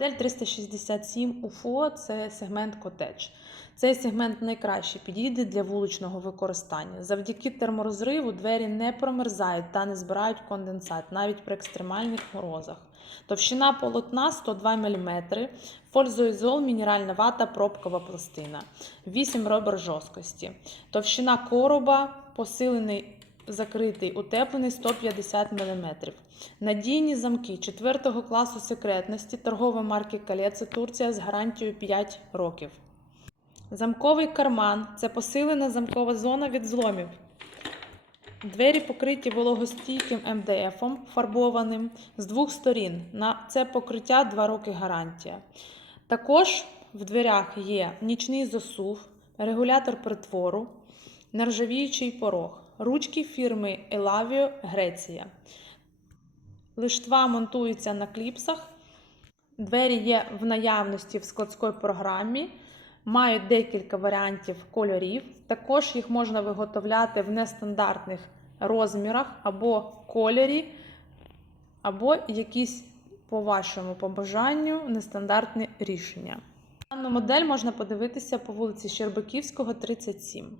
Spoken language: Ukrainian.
Модель 367 UFO – це сегмент котедж. Цей сегмент найкраще підійде для вуличного використання. Завдяки терморозриву двері не промерзають та не збирають конденсат навіть при екстремальних морозах. Товщина полотна 102 мм, фользоізол, мінеральна вата, пробкова пластина, 8 ребер жорсткості. Товщина короба, посилений закритий, утеплений 150 мм. Надійні замки 4 класу секретності торгової марки Калеце Турція з гарантією 5 років. Замковий карман це посилена замкова зона від зломів. Двері покриті вологостійким МДФ фарбованим з двох сторін. На це покриття 2 роки гарантія. Також в дверях є нічний засув, регулятор притвору, нержавіючий порог, ручки фірми Elavio Греція. Лиштва монтується на кліпсах. Двері є в наявності в складській програмі, мають декілька варіантів кольорів. Також їх можна виготовляти в нестандартних розмірах або кольорі, або якісь по вашому побажанню нестандартні рішення. Дану модель можна подивитися по вулиці Щербаківського, 37.